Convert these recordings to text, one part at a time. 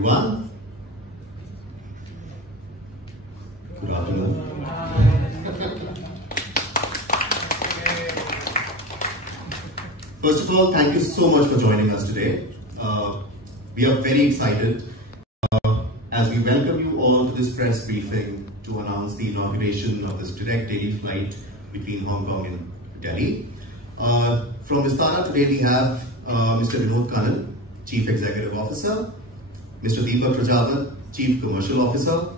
everyone. Good afternoon. First of all, thank you so much for joining us today. We are very excited as we welcome you all to this press briefing to announce the inauguration of this direct daily flight between Hong Kong and Delhi. From Vistara today we have Mr. Vinod Kannan, Chief Executive Officer, Mr. Deepak Rajawat, Chief Commercial Officer,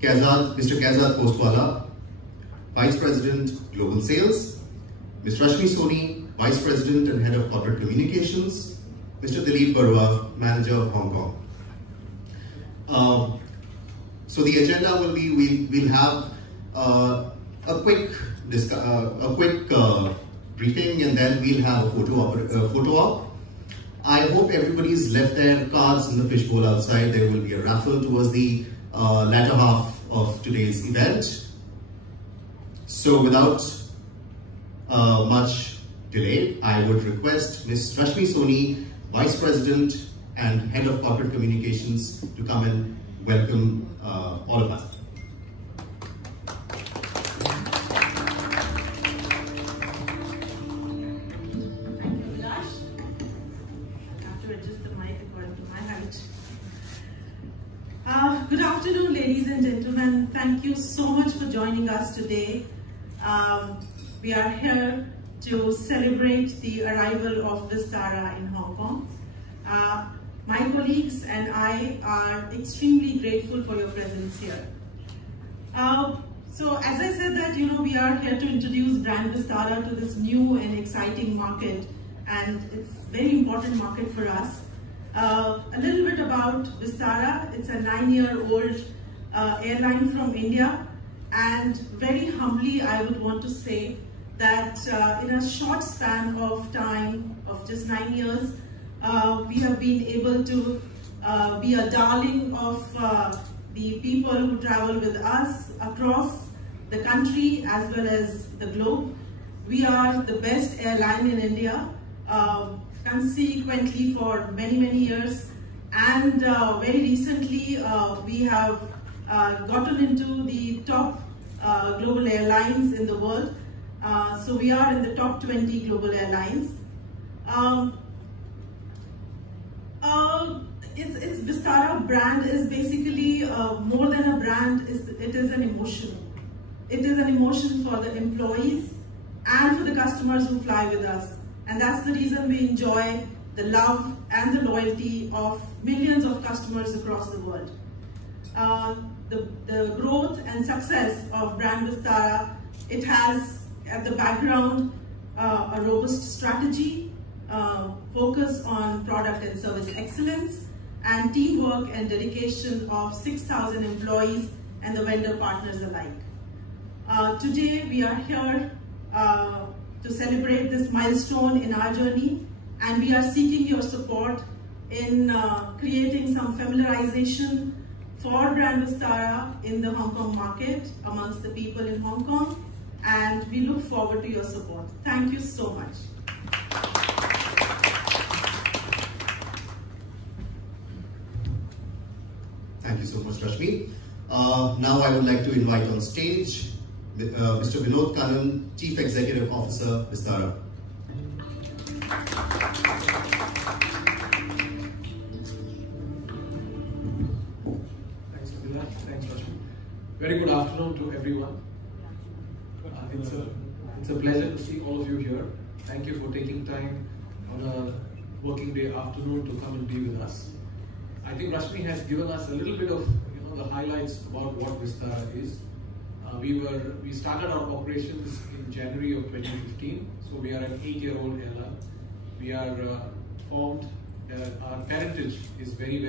Mr. Kaizad Postwala, Vice President Global Sales, Ms. Rashmi Soni, Vice President and Head of Corporate Communications, Mr. Dilip Barua, Manager of Hong Kong. So the agenda will be, we'll have a quick briefing, and then we'll have a photo op. I hope everybody's left their cards in the fishbowl outside. There will be a raffle towards the latter half of today's event. So without much delay, I would request Ms. Rashmi Soni, Vice President and Head of Corporate Communications, to come and welcome all of us. Good afternoon, ladies and gentlemen. Thank you so much for joining us today. We are here to celebrate the arrival of Vistara in Hong Kong. My colleagues and I are extremely grateful for your presence here. So as I said that, we are here to introduce brand Vistara to this new and exciting market, and it's a very important market for us. A little bit about Vistara. It's a 9-year-old airline from India, and very humbly I would want to say that in a short span of time of just 9 years, we have been able to be a darling of the people who travel with us across the country as well as the globe. We are the best airline in India, consequently for many years, and very recently we have gotten into the top global airlines in the world. So we are in the top 20 global airlines. It's Vistara brand is basically more than a brand. It is an emotion. It is an emotion for the employees and for the customers who fly with us. And that's the reason we enjoy the love and the loyalty of millions of customers across the world. The growth and success of brand Vistara, it has at the background a robust strategy, focus on product and service excellence, and teamwork and dedication of 6,000 employees and the vendor partners alike. Today we are here to celebrate this milestone in our journey, and we are seeking your support in creating some familiarization for brand Vistara in the Hong Kong market amongst the people in Hong Kong, and we look forward to your support. Thank you so much. Thank you so much, Rashmi. Now I would like to invite on stage Mr. Vinod Kannan, Chief Executive Officer, Vistara. Thanks, Nabila. Thanks, Rashmi. Very good afternoon to everyone. It's a pleasure to see all of you here. Thank you for taking time on a working day afternoon to come and be with us. I think Rashmi has given us a little bit of the highlights about what Vistara is. We started our operations in January of 2015, so we are an 8-year-old airline. We are formed. Our parentage is very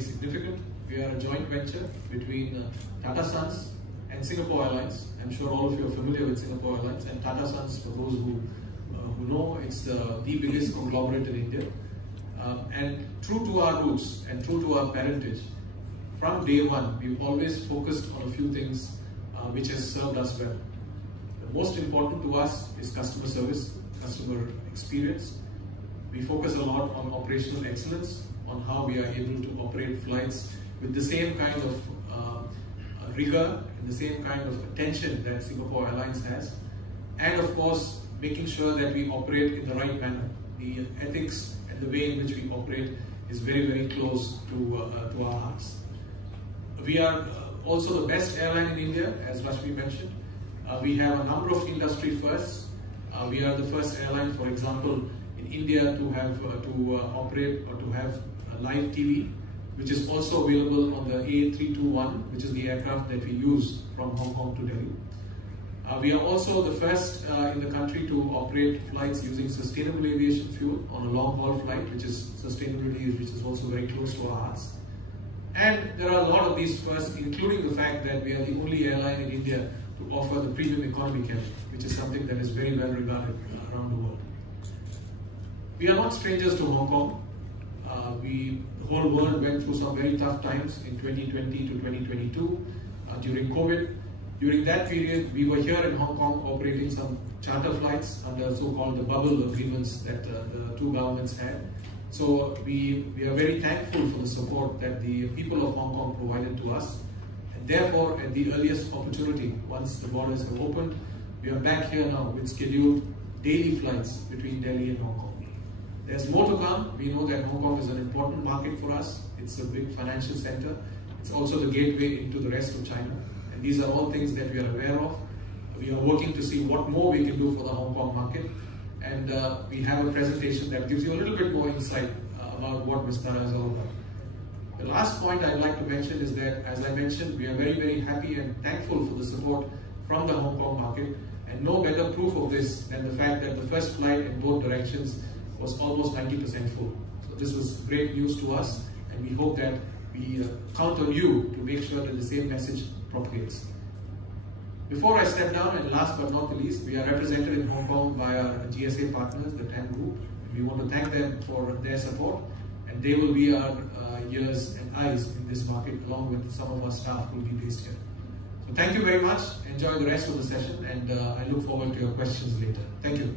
significant. We are a joint venture between Tata Sons and Singapore Airlines. I'm sure all of you are familiar with Singapore Airlines, and Tata Sons, for those who know, it's the biggest conglomerate in India. And true to our roots and true to our parentage, from day one, we've always focused on a few things which has served us well. The most important to us is customer service, customer experience. we focus a lot on operational excellence, on how we are able to operate flights with the same kind of rigor and the same kind of attention that Singapore Airlines has, and of course making sure that we operate in the right manner. The ethics and the way in which we operate is very, very close to our hearts. We are also the best airline in India, as Rashmi mentioned. We have a number of industry firsts. We are the first airline, for example, in India to have operate or to have live TV, which is also available on the A321, which is the aircraft that we use from Hong Kong to Delhi. We are also the first in the country to operate flights using sustainable aviation fuel on a long-haul flight, which is sustainability, which is also very close to our hearts. And there are a lot of these firsts, including the fact that we are the only airline in India to offer the premium economy cabin, which is something that is very well regarded around the world. We are not strangers to Hong Kong. The whole world went through some very tough times in 2020 to 2022 during COVID. During that period, we were here in Hong Kong operating some charter flights under so-called the bubble agreements that the two governments had. So we are very thankful for the support that the people of Hong Kong provided to us. And therefore, at the earliest opportunity, once the borders have opened, we are back here now with scheduled daily flights between Delhi and Hong Kong. There's more to come. We know that Hong Kong is an important market for us. It's a big financial center. It's also the gateway into the rest of China. And these are all things that we are aware of. We are working to see what more we can do for the Hong Kong market. And we have a presentation that gives you a little bit more insight about what Vistara is all about. The last point I'd like to mention is that, as I mentioned, we are very, very happy and thankful for the support from the Hong Kong market. And no better proof of this than the fact that the first flight in both directions was almost 90% full. So this was great news to us, and we hope that we count on you to make sure that the same message propagates. Before I step down, and last but not the least, we are represented in Hong Kong by our GSA partners, the TAN Group. We want to thank them for their support, and they will be our ears and eyes in this market, along with some of our staff who will be based here. So thank you very much. Enjoy the rest of the session, and I look forward to your questions later. Thank you.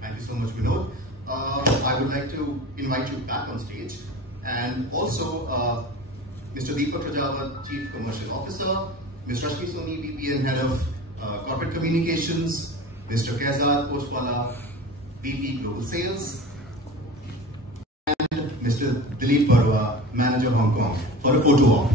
Thank you so much, Vinod. I would like to invite you back on stage, and also Mr. Deepak Rajawat, Chief Commercial Officer, Ms. Rashmi Soni, VP and Head of Corporate Communications, Mr. Kaizad Poshwala, VP Global Sales, and Mr. Dilip Barua, Manager Hong Kong, for a photo op.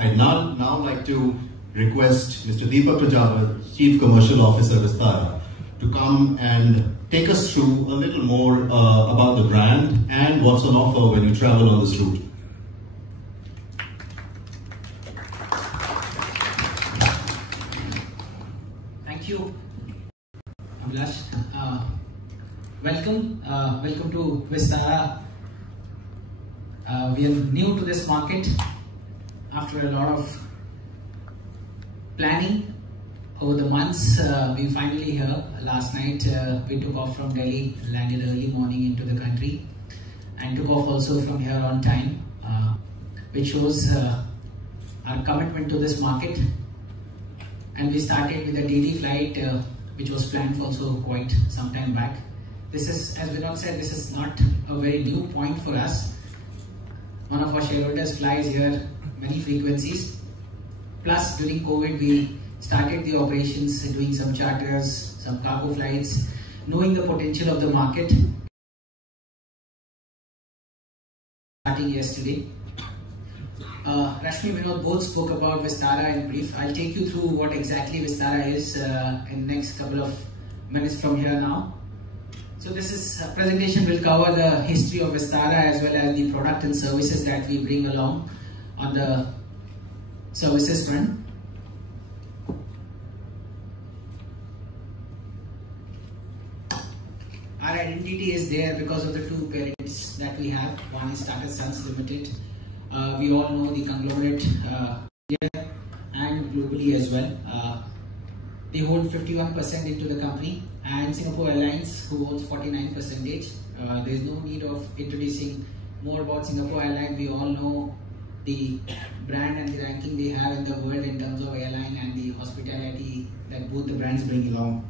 I'd now like to request Mr. Deepak Rajawat, Chief Commercial Officer Vistara, to come and take us through a little more about the brand and what's on offer when you travel on this route. Thank you, Abhilash. Welcome to Vistara We are new to this market. After a lot of planning over the months, we finally here. Last night we took off from Delhi, landed early morning into the country, and took off also from here on time, which shows our commitment to this market. And we started with a daily flight which was planned for also quite some time back. This is, as Vinod said, this is not a very new point for us. One of our shareholders flies here many frequencies. Plus, during COVID, we started the operations, doing some charters, some cargo flights, knowing the potential of the market. Starting yesterday. Rashmi and Vinod both spoke about Vistara in brief. I'll take you through what exactly Vistara is in the next couple of minutes from here now. So this presentation will cover the history of Vistara as well as the product and services that we bring along on the services front. Our identity is there because of the two parents that we have. One is Tata Sons Limited. We all know the conglomerate here and globally as well. They hold 51% into the company, and Singapore Airlines, who owns 49%. There is no need of introducing more about Singapore Airlines. We all know the brand and the ranking they have in the world in terms of airline and the hospitality that both the brands bring along.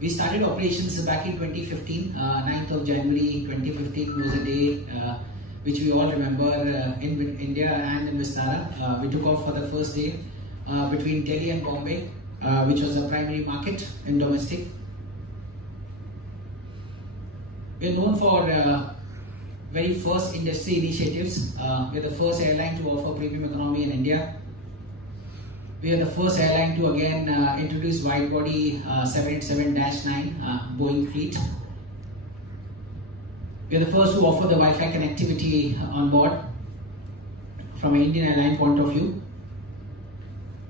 We started operations back in 2015. 9th of January 2015 was a day which we all remember in India and in Vistara. We took off for the first day between Delhi and Bombay, which was a primary market in domestic. We are known for very first industry initiatives. We are the first airline to offer premium economy in India. We are the first airline to again introduce wide-body 787-9 Boeing fleet. We are the first to offer the Wi-Fi connectivity on board from an Indian airline point of view.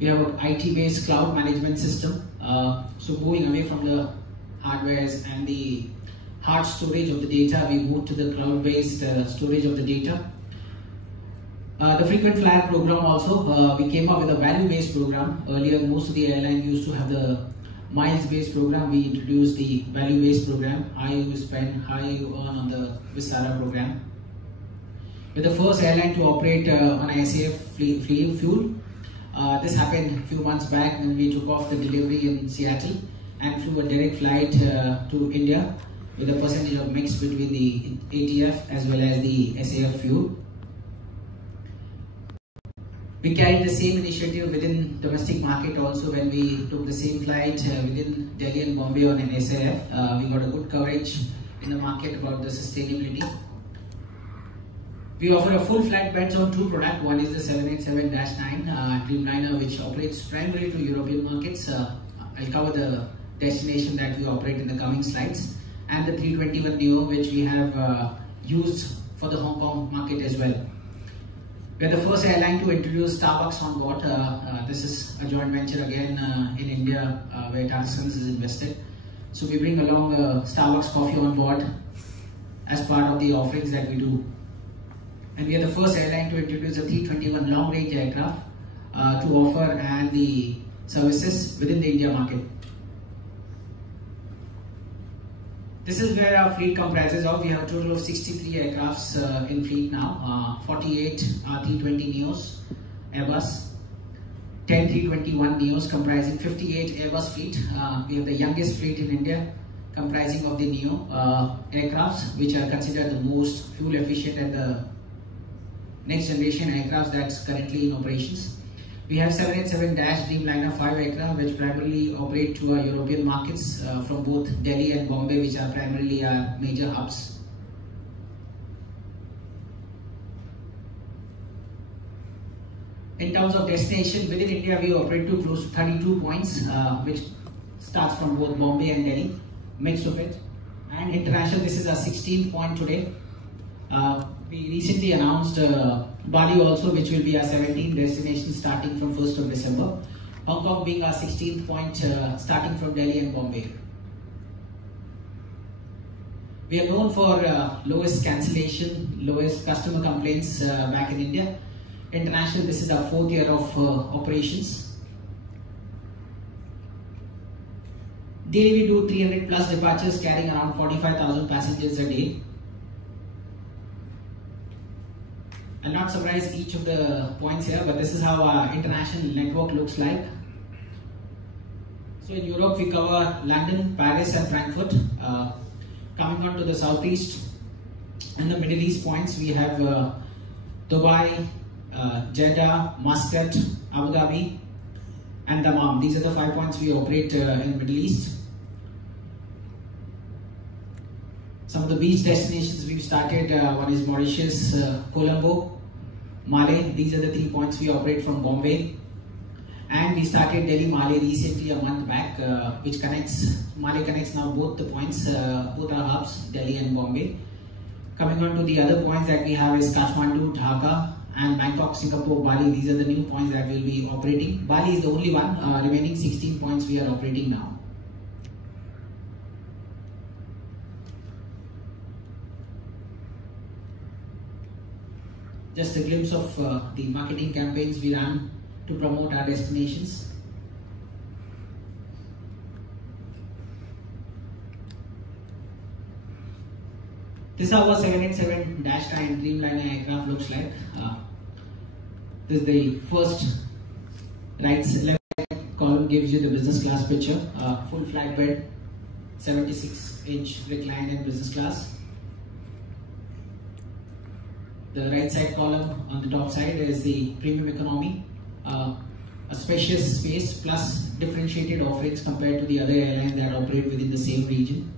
We have an IT-based cloud management system. So moving away from the hardwares and the hard storage of the data, we moved to the cloud-based storage of the data. The frequent flyer program also, we came up with a value-based program. Earlier, most of the airlines used to have the miles-based program. We introduced the value-based program. High you spend, high you earn on the Vistara program. We're the first airline to operate on SAF fuel. This happened a few months back when we took off the delivery in Seattle and flew a direct flight to India with a percentage of mix between the ATF as well as the SAF fuel. We carried the same initiative within domestic market also when we took the same flight within Delhi and Bombay on an SAF. We got a good coverage in the market about the sustainability. We offer a full flight beds on two products. One is the 787-9 Dreamliner, which operates primarily to European markets. I'll cover the destination that we operate in the coming slides. And the 321neo, which we have used for the Hong Kong market as well. We are the first airline to introduce Starbucks on board. This is a joint venture again in India where Tata Sons is invested. So we bring along Starbucks coffee on board as part of the offerings that we do. And we are the first airline to introduce a 321 long range aircraft to offer and the services within the India market. This is where our fleet comprises of. We have a total of 63 aircrafts in fleet now, 48 320neos, Airbus, 10 321neos comprising 58 Airbus fleet. We have the youngest fleet in India comprising of the neo aircrafts, which are considered the most fuel efficient and the next generation aircrafts that's currently in operations. We have 787-Dreamliner 5 aircraft which primarily operate to our European markets from both Delhi and Bombay, which are primarily our major hubs. In terms of destination, within India we operate to close to 32 points, which starts from both Bombay and Delhi, mix of it. And international, this is our 16th point today. We recently announced Bali also, which will be our 17th destination starting from 1st of December. Hong Kong being our 16th point starting from Delhi and Bombay. We are known for lowest cancellation, lowest customer complaints back in India. International, this is our 4th year of operations. Daily we do 300 plus departures carrying around 45,000 passengers a day. I'll not summarize each of the points here, but this is how our international network looks like. So in Europe we cover London, Paris and Frankfurt. Coming on to the southeast and the Middle East points, we have Dubai, Jeddah, Muscat, Abu Dhabi and Dammam. These are the 5 points we operate in the Middle East. Some of the beach destinations we've started, one is Mauritius, Colombo, Malé. These are the 3 points we operate from Bombay. And we started Delhi Malé recently, a month back, which connects, Malé connects now both the points, both our hubs, Delhi and Bombay. Coming on to the other points that we have is Kathmandu, Dhaka and Bangkok, Singapore, Bali. These are the new points that we'll be operating. Bali is the only one, remaining 16 points we are operating now. Just a glimpse of the marketing campaigns we run to promote our destinations. This is how a 787-9 Dreamliner aircraft looks like. This is the first left column gives you the business class picture. Full flight bed, 76-inch recline in business class. The right side column on the top side is the premium economy. A spacious space plus differentiated offerings compared to the other airlines that operate within the same region.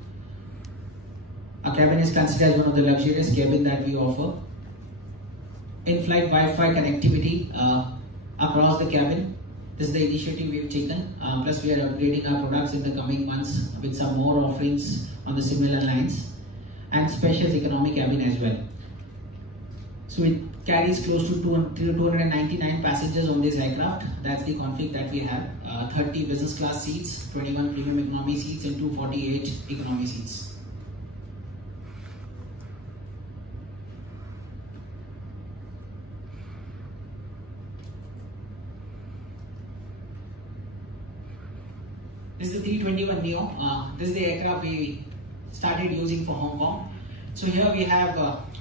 Our cabin is considered as one of the luxurious cabins that we offer. In-flight Wi-Fi connectivity across the cabin. This is the initiative we have taken. Plus we are upgrading our products in the coming months with some more offerings on the similar lines. And spacious economy cabin as well. So it carries close to 299 passengers on this aircraft. That's the config that we have. 30 business class seats, 21 premium economy seats and 248 economy seats. This is the 321 Neo. This is the aircraft we started using for Hong Kong. So here we have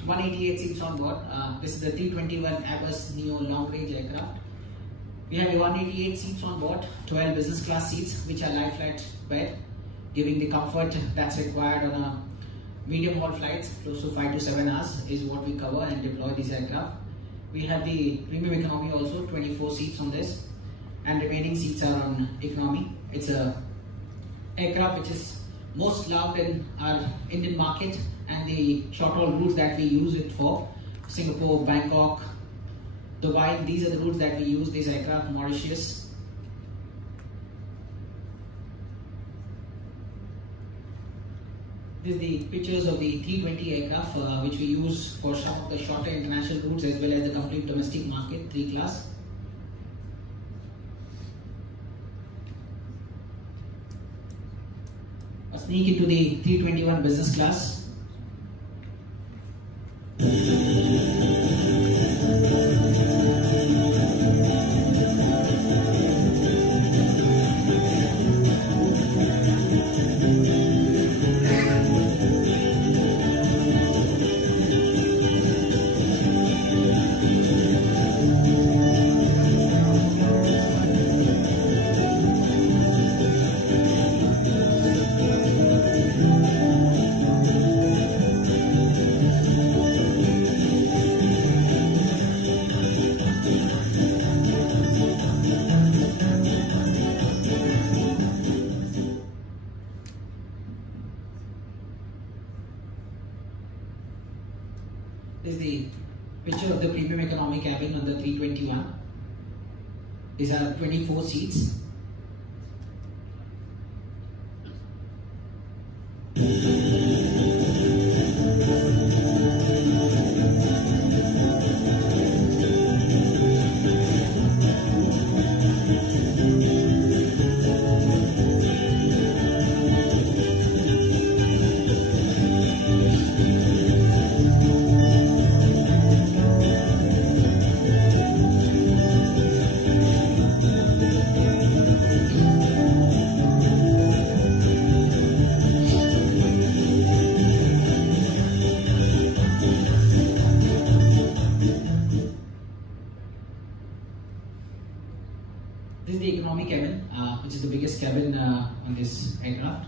188 seats on board. This is the 321 Airbus Neo long range aircraft. We have 188 seats on board, 12 business class seats which are lie flat bed, giving the comfort that's required on a medium haul flights, close to 5 to 7 hours is what we cover and deploy this aircraft. We have the premium economy also, 24 seats on this, and remaining seats are on economy. It's a aircraft which is most loved in our Indian market and the short haul routes that we use it for. Singapore, Bangkok, Dubai, these are the routes that we use this aircraft. Mauritius. This is the pictures of the 320 aircraft which we use for some of the shorter international routes as well as the complete domestic market, 3 class. A sneak into the 321 business class. This is the picture of the premium economy cabin on the 321. These are 24 seats. This is the economy cabin, which is the biggest cabin on this aircraft.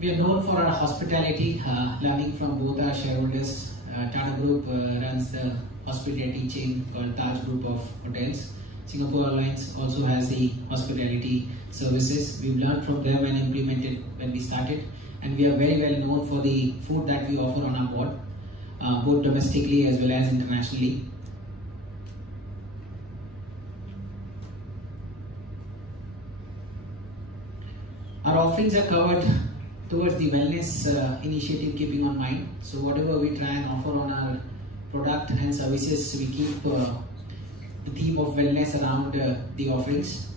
We are known for our hospitality, learning from both our shareholders. Tata Group runs the hospitality chain called Taj Group of Hotels. Singapore Airlines also has the hospitality services. We've learned from them and implemented when we started. And we are very well known for the food that we offer on our board, both domestically as well as internationally. Our offerings are covered towards the wellness initiative, keeping on mind. So whatever we try and offer on our product and services, we keep the theme of wellness around the offerings.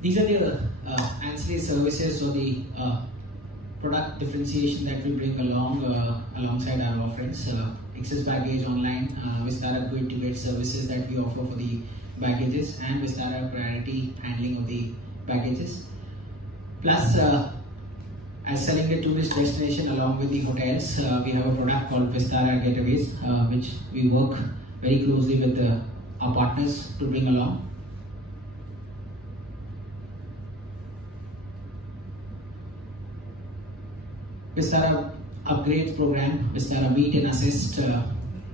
These are the ancillary services or the product differentiation that we bring along alongside our offerings. Excess baggage online, Vistara Go-to-Gate services that we offer for the baggages, and Vistara priority handling of the baggages. Plus, as selling a tourist destination along with the hotels, we have a product called Vistara Getaways, which we work very closely with our partners to bring along. Vistara Upgrades Program, Vistara Meet and Assist,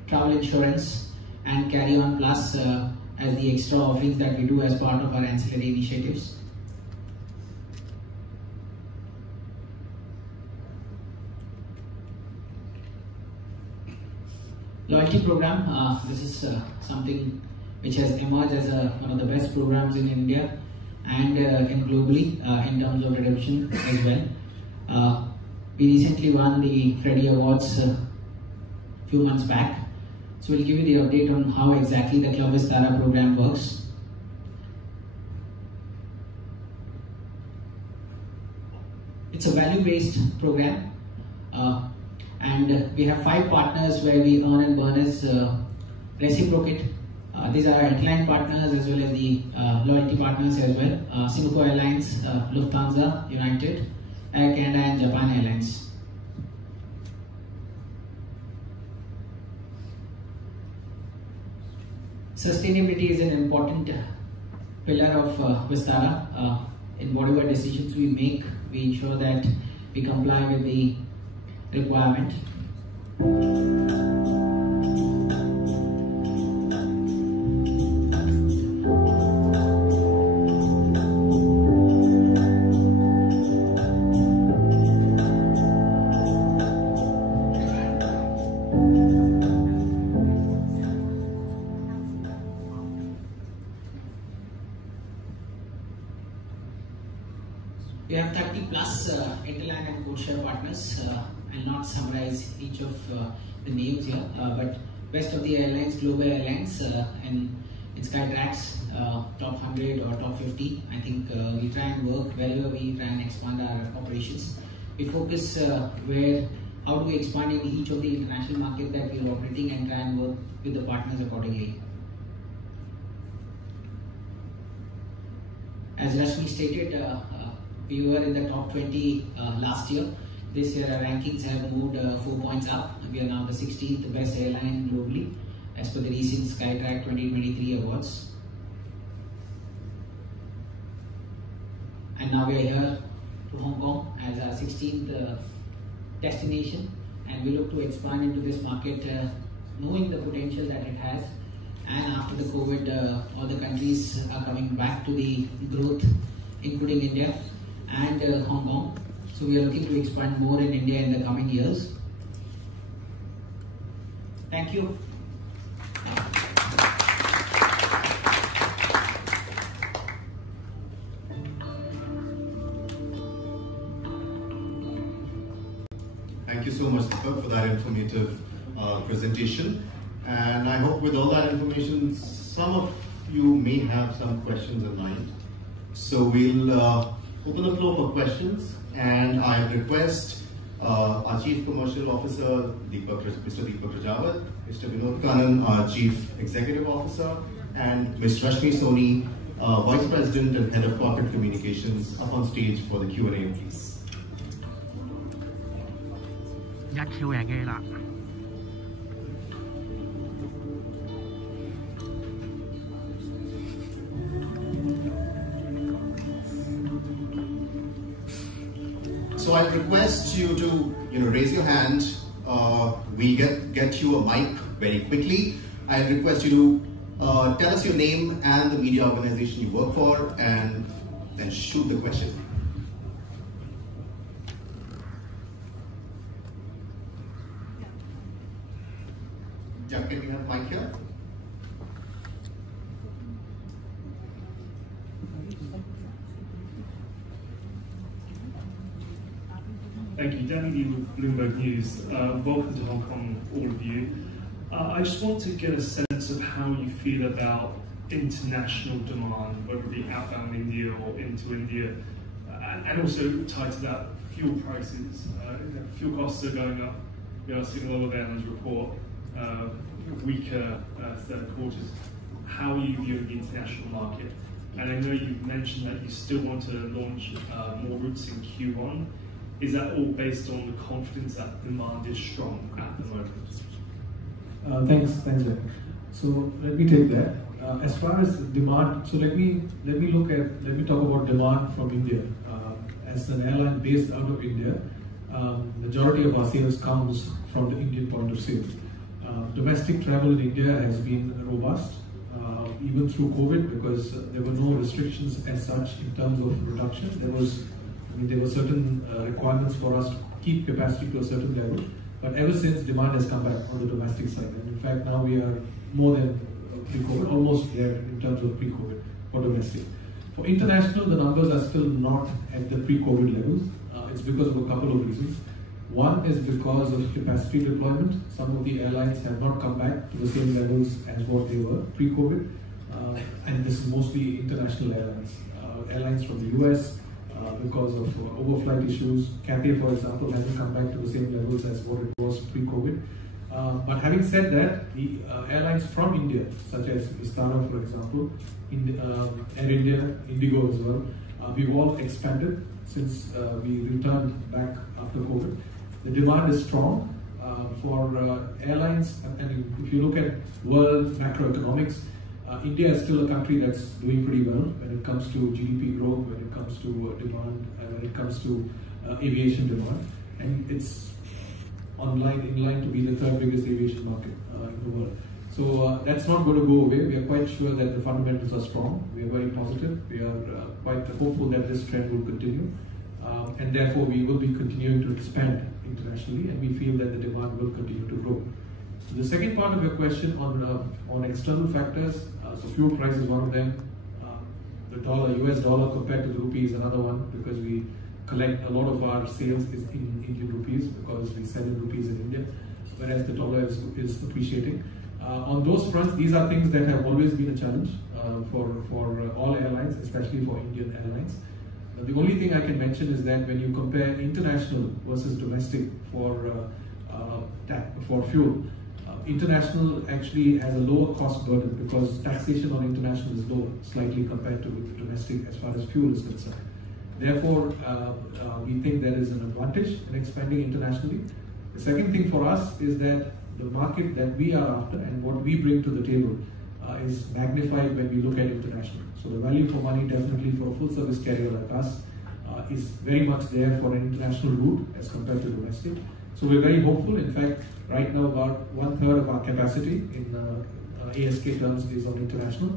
travel insurance, and Carry On Plus as the extra offerings that we do as part of our ancillary initiatives. Loyalty program, this is something which has emerged as one of the best programs in India and globally in terms of redemption as well. We recently won the Freddie Awards a few months back. So we'll give you the update on how exactly the Club Vistara program works. It's a value-based program, and we have 5 partners where we earn and burn as reciprocate. These are our headline partners as well as the loyalty partners as well. Singapore Airlines, Lufthansa, United, Air Canada and Japan Airlines. Sustainability is an important pillar of Vistara. In whatever decisions we make, we ensure that we comply with the requirement. We have 30+ co-brand and co-share partners. I'll not summarize each of the names here, but best of the airlines, global airlines, and in Skytrax, top 100 or top 50. I think we try and work wherever we try and expand our operations. We focus how do we expand in each of the international markets that we are operating, and try and work with the partners accordingly. As Rashmi stated, we were in the top 20 last year. This year our rankings have moved 4 points up. We are now the 16th best airline globally as per the recent Skytrax 2023 awards. And now we are here to Hong Kong as our 16th destination, and we look to expand into this market knowing the potential that it has. And after the COVID, all the countries are coming back to the growth, including India and Hong Kong. So we are looking to expand more in India in the coming years. Thank you. Thank you so much, Deepak, for that informative presentation. And I hope with all that information, some of you may have some questions in mind. So we'll open the floor for questions, and I request our Chief Commercial Officer, Mr. Deepak Rajawat, Mr. Vinod Kannan, our Chief Executive Officer, and Ms. Rashmi Soni, Vice President and Head of Corporate Communications, up on stage for the Q&A, please. So I request you to raise your hand. We get you a mic very quickly. I request you to tell us your name and the media organization you work for, and then shoot the question. Yeah, can we have a mic here? Thank you, Danny Lee with Bloomberg News. Welcome to Hong Kong, all of you. I just want to get a sense of how you feel about international demand, whether it be outbound India or into India, and also tied to that, fuel prices. Fuel costs are going up. We are seeing a lot of airlines report weaker third quarters. How are you viewing the international market? And I know you've mentioned that you still want to launch more routes in Q1. Is that all based on the confidence that demand is strong at the moment? Thanks, Jack. So let me take that. As far as demand, so let me talk about demand from India. As an airline based out of India, majority of our sales comes from the Indian point of sale. Domestic travel in India has been robust, even through COVID, because there were no restrictions as such in terms of reduction. There were certain requirements for us to keep capacity to a certain level, but ever since, demand has come back on the domestic side. And in fact, now we are more than pre-COVID, almost there in terms of pre-COVID for domestic. For international, the numbers are still not at the pre-COVID levels. It's because of a couple of reasons. One is because of capacity deployment. Some of the airlines have not come back to the same levels as what they were pre-COVID, and this is mostly international airlines. Airlines from the US, because of overflight issues. Cathay, for example, hasn't come back to the same levels as what it was pre-COVID. But having said that, the airlines from India, such as Vistara, for example, Air India, Indigo as well, we've all expanded since we returned back after COVID. The demand is strong for airlines, and if you look at world macroeconomics, India is still a country that's doing pretty well when it comes to GDP growth, when it comes to demand, when it comes to aviation demand, and it's in line to be the third biggest aviation market in the world. So that's not going to go away. We are quite sure that the fundamentals are strong. We are very positive. We are quite hopeful that this trend will continue, and therefore we will be continuing to expand internationally, and we feel that the demand will continue to grow. So the second part of your question on external factors, so fuel price is one of them. The US dollar compared to the rupee is another one, because we collect a lot of our sales is in Indian rupees because we sell in rupees in India, whereas the dollar is appreciating. On those fronts, these are things that have always been a challenge for all airlines, especially for Indian airlines. The only thing I can mention is that when you compare international versus domestic for fuel, international actually has a lower cost burden because taxation on international is lower, slightly compared to the domestic as far as fuel is concerned. Therefore, we think there is an advantage in expanding internationally. The second thing for us is that the market that we are after and what we bring to the table is magnified when we look at international. So the value for money definitely for a full service carrier like us is very much there for an international route as compared to domestic. So we're very hopeful. In fact, right now about 1/3 of our capacity in ASK terms is on international.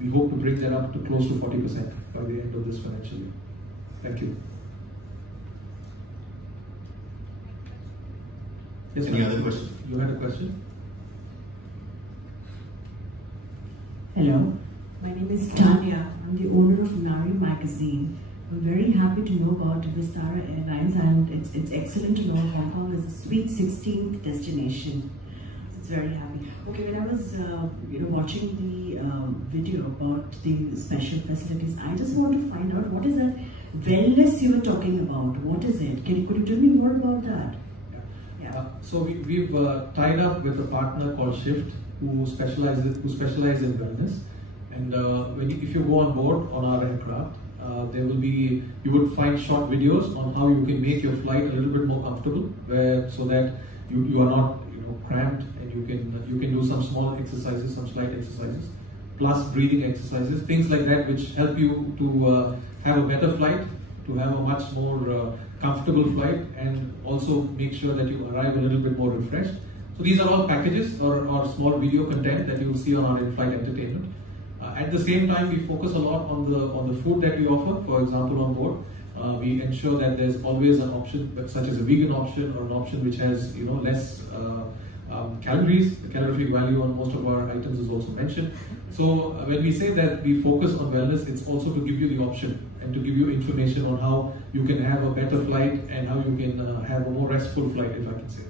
We hope to bring that up to close to 40% by the end of this financial year. Thank you. Yes, any other questions? You had a question? Hello, my name is Tanya. I'm the owner of Nari magazine. I'm very happy to know about Vistara Airlines, and it's excellent to know Hong Kong is a sweet 16th destination. It's very happy. Okay, when I was watching the video about the special facilities, I just want to find out what is that wellness you were talking about. What is it? Could you tell me more about that? So we've tied up with a partner called Shift who specialize in wellness, and if you go on board on our aircraft, you would find short videos on how you can make your flight a little bit more comfortable, so that you are not cramped, and you can do some small exercises, some slight exercises, plus breathing exercises, things like that, which help you to have a better flight, to have a much more comfortable flight, and also make sure that you arrive a little bit more refreshed. So these are all packages or small video content that you will see on our in-flight entertainment. At the same time, we focus a lot on the food that we offer. For example, on board, we ensure that there's always an option, such as a vegan option or an option which has less calories. The calorific value on most of our items is also mentioned. So when we say that we focus on wellness, it's also to give you the option and to give you information on how you can have a better flight and how you can have a more restful flight, if I can say.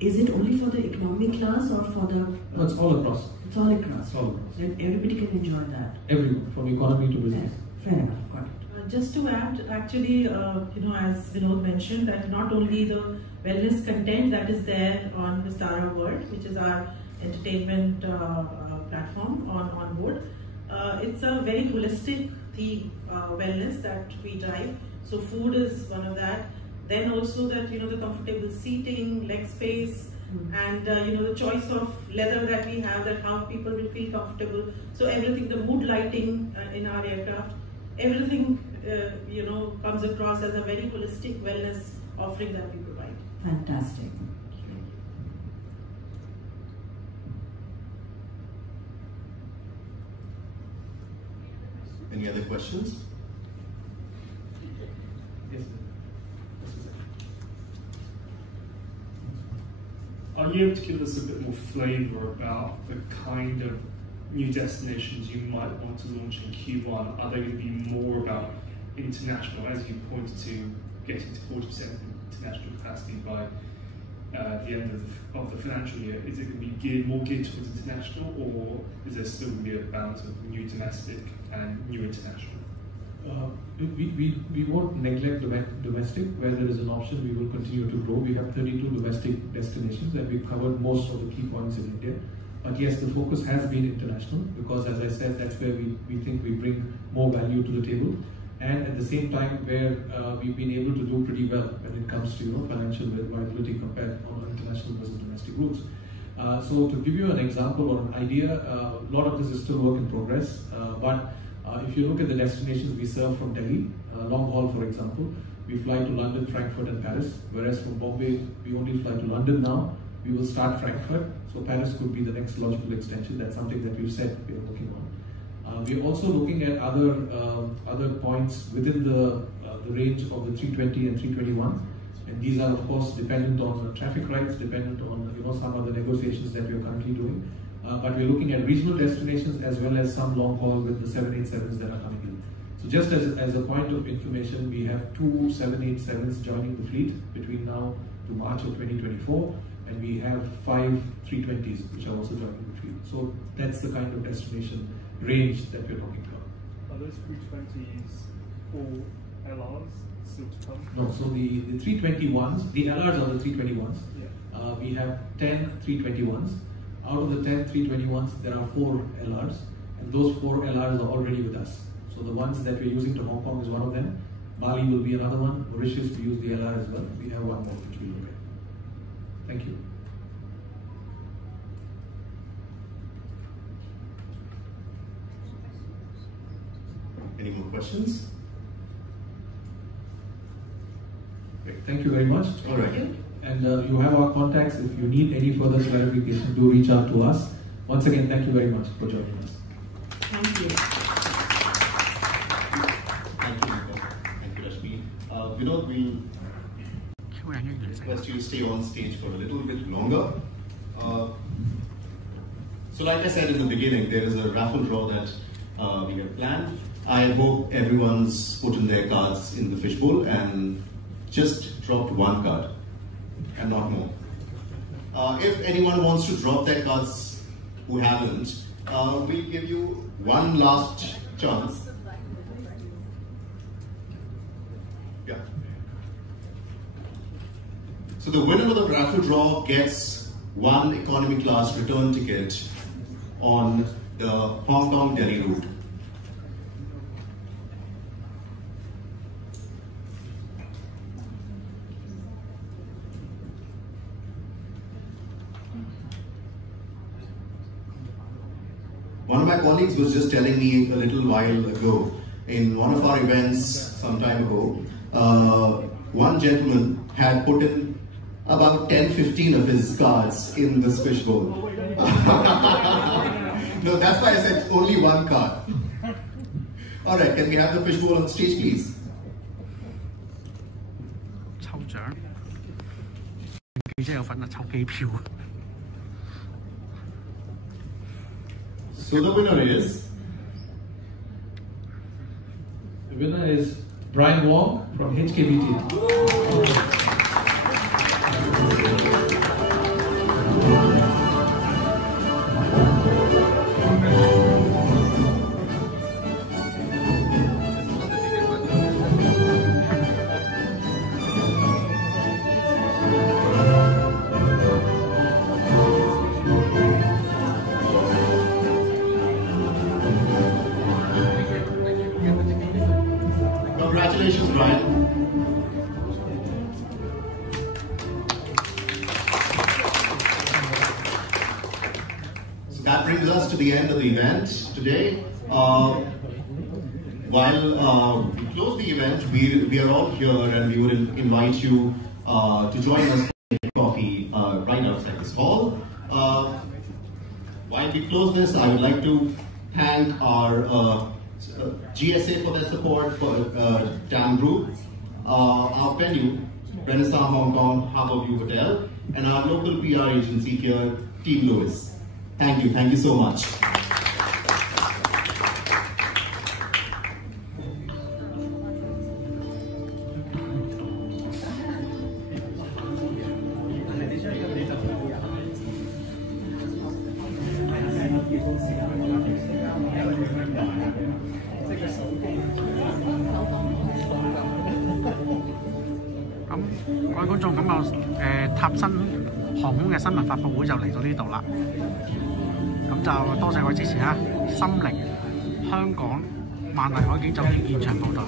Is it only for the economy class or for the... No, it's all across. It's all across. It's all across. And everybody can enjoy that. Everyone, from economy to business. Fair enough, got it. Just to add, actually, as Vinod mentioned, that not only the wellness content that is there on Vistara World, which is our entertainment platform on board, it's a very holistic wellness that we drive. So food is one of that. Then also that the comfortable seating, leg space, and the choice of leather that we have, that how people will feel comfortable. So everything, the mood lighting in our aircraft, everything comes across as a very holistic wellness offering that we provide. Fantastic. Any other questions? Yes. Are you able to give us a bit more flavour about the kind of new destinations you might want to launch in Q1? Are they going to be more about international, as you pointed to, getting to 40% international capacity by the end of the financial year? Is it going to be more geared towards international, or is there still going to be a balance of new domestic and new international? We won't neglect domestic. Where there is an option, we will continue to grow. We have 32 domestic destinations and we've covered most of the key points in India. But yes, the focus has been international because, as I said, that's where we think we bring more value to the table. And at the same time, where we've been able to do pretty well when it comes to financial viability compared on international versus domestic routes. So to give you an example or an idea, a lot of this is still work in progress. But if you look at the destinations we serve from Delhi, long haul for example, we fly to London, Frankfurt and Paris, whereas from Bombay we only fly to London now. We will start Frankfurt, so Paris could be the next logical extension. That's something that we've said we are working on. We're also looking at other points within the range of the 320 and 321, and these are of course dependent on traffic rights, dependent on some other negotiations that we are currently doing. But we're looking at regional destinations as well as some long haul with the 787s that are coming in. So just as a point of information, we have 2 787s joining the fleet between now to March of 2024, and we have 5 320s which are also joining the fleet. So that's the kind of destination range that we're talking about. Are those 320s all LRs still to come? No, so the 321s, the LRs are the 321s. Yeah. We have 10 321s. Out of the 10 321s, there are 4 LRs, and those 4 LRs are already with us. So the ones that we're using to Hong Kong is one of them. Bali will be another one. Mauritius, we use the LR as well. We have one more which we'll look at. Thank you. Any more questions? Great. Thank you very much. All right. And you have our contacts. If you need any further clarification, do reach out to us. Once again, thank you very much for joining us. Thank you. Thank you, Nicole. Thank you, Rashmi. Vinod, we'll request you to stay on stage for a little bit longer. So like I said in the beginning, there is a raffle draw that we have planned. I hope everyone's put in their cards in the fishbowl and just dropped one card and not more. If anyone wants to drop their cards who haven't, we'll give you one last chance. Yeah. So the winner of the raffle draw gets one economy class return ticket on the Hong Kong Delhi route. One of my colleagues was just telling me a little while ago, in one of our events some time ago, one gentleman had put in about 10-15 of his cards in this fishbowl. No, that's why I said only one card. All right, can we have the fishbowl on stage, please? So the winner is? The winner is Brian Wong from HKBT. Congratulations, Brian. So that brings us to the end of the event today. While we close the event, we are all here and we would invite you to join us for coffee right outside this hall. While we close this, I would like to thank our GSA for their support for DAM Group, our venue, Renaissance Hong Kong Harbourview Hotel, and our local PR agency here, Team Lewis. Thank you so much.塔新航空嘅新聞發佈會就嚟到呢度啦，咁就多謝各位支持啦！心靈香港萬麗海景酒店現場報道。